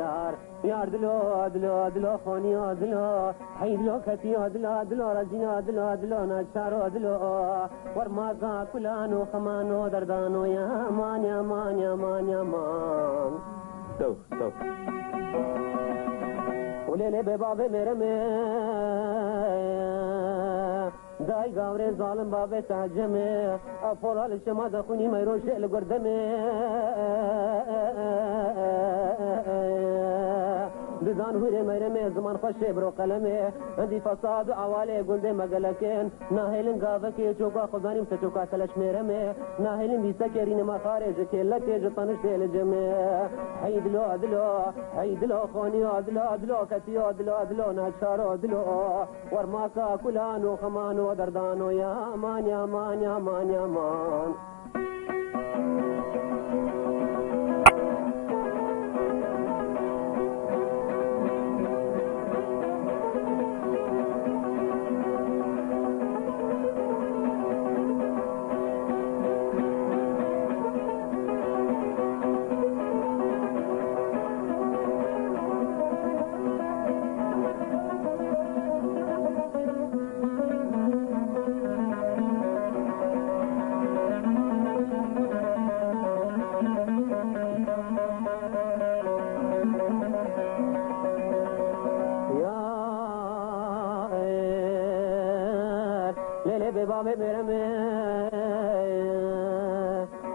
يار يار دلو دلو دلو خوني دلو حي دلو كتي دلو دلو رجينا دلو دلو نشار دلو ورمازا كلانو خمانو دردانو يا مان يا مان يا مان يا مان تو وليلي ببابي مرمي داي غاوري ظالم بابي تهجمي افولا لشما دخوني ميروش القردمي دزان هوري ميرمي زمان خشي برو قلمي عندي فساد عوالي قلدي مقلكين ناهلين قاذكي چوكا خزانيم تچوكا تلش ميرمي ناهلين دي سكرين ما خارج كيلكي جطنش ديل جمي حيدلو دلو حيدلو خوني دلو دلو كتيو دلو دلو نهشارو دلو ورماكا كلانو خمانو دردانو يا مان يا مان يا مان يا مان بابي مرمي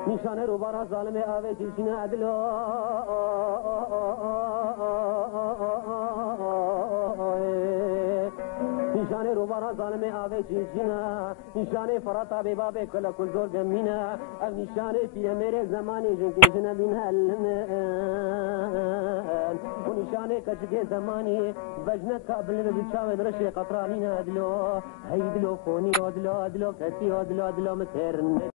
نشان روبارا ظالم آوي جيشنا عدلو نشان روبارا ظالم آوي جيشنا نشان فراتا ببابي كل زور جمينا نشان في امير زماني جنكيشنا بينها المن ونشان كشكي زماني بجنة قابل بشاوي درشي قطرانينا دلو هيدلو فوني ودلو دلو كسي ودلو دلو مسهر